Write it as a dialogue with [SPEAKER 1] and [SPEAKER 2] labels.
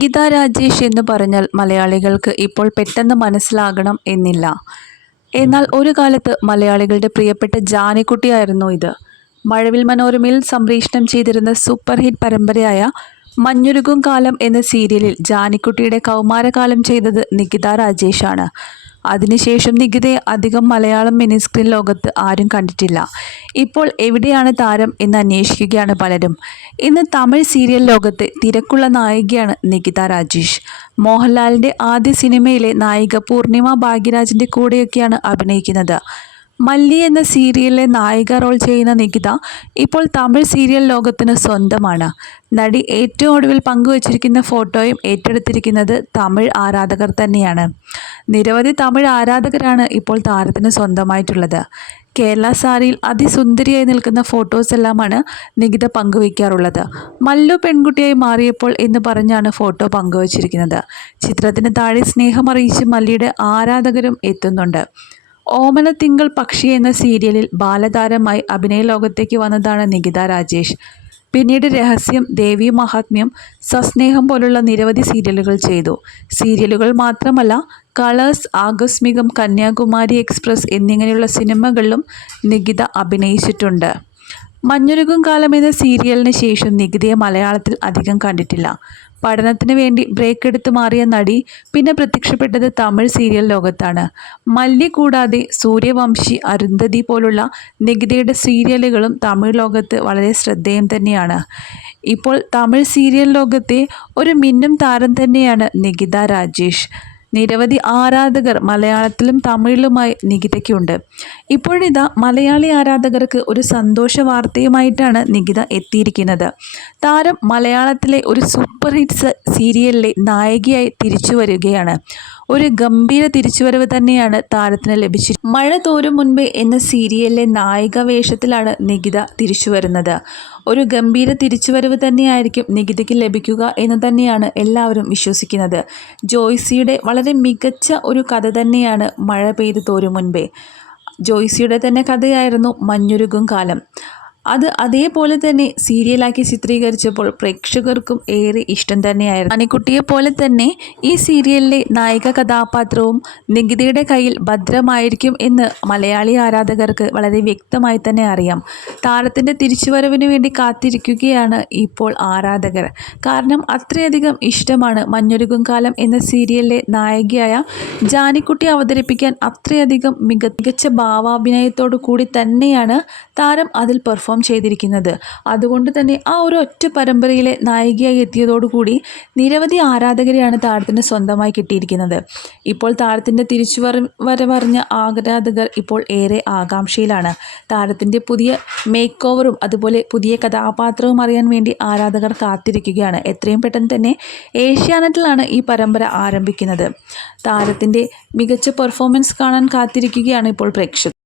[SPEAKER 1] ഗീത രാജേഷ് എന്ന് പറഞ്ഞാൽ മലയാളികൾക്ക് ഇപ്പോൾ പെട്ടെന്ന് മനസ്സിലാകണം എന്നില്ല. എന്നാൽ ഒരു കാലത്ത് മലയാളികളുടെ പ്രിയപ്പെട്ട ജാനിക്കുട്ടിയായിരുന്നു ഇത്. മഴവിൽ മനോരമയിൽ സംപ്രേഷണം ചെയ്തിരുന്ന സൂപ്പർ ഹിറ്റ് പരമ്പരയായ മഞ്ഞുരുകും കാലം എന്ന സീരിയലിൽ ജാനിക്കുട്ടിയുടെ കൗമാരകാലം ചെയ്തത് നികിത രാജേഷാണ്. അതിനുശേഷം നികിതയെ അധികം മലയാളം മിനിസ്ക്രീൻ ലോകത്ത് ആരും കണ്ടിട്ടില്ല. ഇപ്പോൾ എവിടെയാണ് താരം എന്ന് അന്വേഷിക്കുകയാണ് പലരും. ഇന്ന് തമിഴ് സീരിയൽ ലോകത്തെ തിരക്കുള്ള നായികയാണ് നികിത രാജേഷ്. മോഹൻലാലിന്റെ ആദ്യ സിനിമയിലെ നായിക പൂർണിമ ഭാഗ്യരാജിന്റെ കൂടെയൊക്കെയാണ് അഭിനയിക്കുന്നത്. മല്ലി എന്ന സീരിയലിലെ നായിക റോൾ ചെയ്യുന്ന നികിത ഇപ്പോൾ തമിഴ് സീരിയൽ ലോകത്തിന് സ്വന്തമാണ്. നടി ഏറ്റവും ഒടുവിൽ പങ്കുവച്ചിരിക്കുന്ന ഫോട്ടോയും ഏറ്റെടുത്തിരിക്കുന്നത് തമിഴ് ആരാധകർ തന്നെയാണ്. നിരവധി തമിഴ് ആരാധകരാണ് ഇപ്പോൾ താരത്തിന് സ്വന്തമായിട്ടുള്ളത്. കേരള സാരിയിൽ അതിസുന്ദരിയായി നിൽക്കുന്ന ഫോട്ടോസ് എല്ലാമാണ് നികിത പങ്കുവയ്ക്കാറുള്ളത്. മല്ലു പെൺകുട്ടിയായി മാറിയപ്പോൾ എന്ന് പറഞ്ഞാണ് ഫോട്ടോ പങ്കുവച്ചിരിക്കുന്നത്. ചിത്രത്തിന് താഴെ സ്നേഹമറിയിച്ച് മല്ലിയുടെ ആരാധകരും എത്തുന്നുണ്ട്. ഓമനത്തിങ്കൾ പക്ഷി എന്ന സീരിയലിൽ ബാലതാരമായി അഭിനയ ലോകത്തേക്ക് വന്നതാണ് നികിത രാജേഷ്. പിന്നീട് രഹസ്യം ദേവി മഹാത്മ്യം സസ്നേഹം പോലുള്ള നിരവധി സീരിയലുകൾ ചെയ്തു. സീരിയലുകൾ മാത്രമല്ല കളേഴ്സ് ആകസ്മികം കന്യാകുമാരി എക്സ്പ്രസ് എന്നിങ്ങനെയുള്ള സിനിമകളിലും നികിത അഭിനയിച്ചിട്ടുണ്ട്. മഞ്ഞുരുകും കാലം എന്ന സീരിയലിന് ശേഷം നികുതിയെ മലയാളത്തിൽ അധികം കണ്ടിട്ടില്ല. പഠനത്തിന് വേണ്ടി ബ്രേക്ക് എടുത്തു മാറിയ നടി പിന്നെ പ്രത്യക്ഷപ്പെട്ടത് തമിഴ് സീരിയൽ ലോകത്താണ്. മല്ലി കൂടാതെ സൂര്യവംശി അരുന്ധതി പോലുള്ള നികുതിയുടെ സീരിയലുകളും തമിഴ് ലോകത്ത് വളരെ ശ്രദ്ധേയം തന്നെയാണ്. ഇപ്പോൾ തമിഴ് സീരിയൽ ലോകത്തെ ഒരു മിന്നും താരം തന്നെയാണ് നികിത രാജേഷ്. നിരവധി ആരാധകർ മലയാളത്തിലും തമിഴിലുമായി നികിതയ്ക്കുണ്ട്. ഇപ്പോഴിതാ മലയാളി ആരാധകർക്ക് ഒരു സന്തോഷ വാർത്തയുമായിട്ടാണ് നികിത എത്തിയിരിക്കുന്നത്. താരം മലയാളത്തിലെ ഒരു സൂപ്പർ ഹിറ്റ് സീരിയലിലെ നായികയായി തിരിച്ചു വരികയാണ് ഒരു ഗംഭീര തിരിച്ചുവരവ് തന്നെയാണ് താരത്തിന് ലഭിച്ചത് മഴ തോരും മുൻപേ എന്ന സീരിയലിലെ നായിക വേഷത്തിലാണ് നികിത തിരിച്ചു വരുന്നത് ഒരു ഗംഭീര തിരിച്ചുവരവ് തന്നെയായിരിക്കും നികിതയ്ക്ക് ലഭിക്കുക എന്ന് തന്നെയാണ് എല്ലാവരും വിശ്വസിക്കുന്നത്. ജോയ്സിയുടെ വളരെ മികച്ച ഒരു കഥ തന്നെയാണ് മഴ പെയ്ത് തോരും മുൻപേ. ജോയ്സിയുടെ തന്നെ കഥയായിരുന്നു മഞ്ഞുരുകും കാലം. അത് അതേപോലെ തന്നെ സീരിയലാക്കി ചിത്രീകരിച്ചപ്പോൾ പ്രേക്ഷകർക്കും ഏറെ ഇഷ്ടം തന്നെയായിരുന്നു. അനിക്കുട്ടിയെ പോലെ തന്നെ ഈ സീരിയലിലെ നായിക കഥാപാത്രവും നികിതയുടെ കയ്യിൽ ഭദ്രമായിരിക്കും എന്ന് മലയാളി ആരാധകർക്ക് വളരെ വ്യക്തമായി തന്നെ അറിയാം. താരത്തിന്റെ തിരിച്ചുവരവിന് വേണ്ടി കാത്തിരിക്കുകയാണ് ഇപ്പോൾ ആരാധകർ. കാരണം അത്രയധികം ഇഷ്ടമാണ് മഞ്ഞൊരുകും കാലം എന്ന സീരിയലിലെ നായികയായ ജാനിക്കുട്ടി അവതരിപ്പിക്കാൻ അത്രയധികം മികച്ച ഭാവാഭിനയത്തോടു കൂടി തന്നെയാണ് താരം അതിൽ പെർഫോം പെർഫോം ചെയ്തിരിക്കുന്നത്. അതുകൊണ്ട് തന്നെ ആ ഒരു ഒറ്റ പരമ്പരയിലെ നായികയായി എത്തിയതോടുകൂടി നിരവധി ആരാധകരെയാണ് താരത്തിന് സ്വന്തമായി കിട്ടിയിരിക്കുന്നത്. ഇപ്പോൾ താരത്തിന്റെ തിരിച്ചു വരവറിഞ്ഞ ആരാധകർ ഇപ്പോൾ ഏറെ ആകാംക്ഷയിലാണ്. താരത്തിന്റെ പുതിയ മേക്ക് ഓവറും അതുപോലെ പുതിയ കഥാപാത്രവും അറിയാൻ വേണ്ടി ആരാധകർ കാത്തിരിക്കുകയാണ്. എത്രയും പെട്ടെന്ന് തന്നെ ഏഷ്യാനെറ്റിലാണ് ഈ പരമ്പര ആരംഭിക്കുന്നത്. താരത്തിന്റെ മികച്ച പെർഫോമൻസ് കാണാൻ കാത്തിരിക്കുകയാണ് ഇപ്പോൾ പ്രേക്ഷകർ.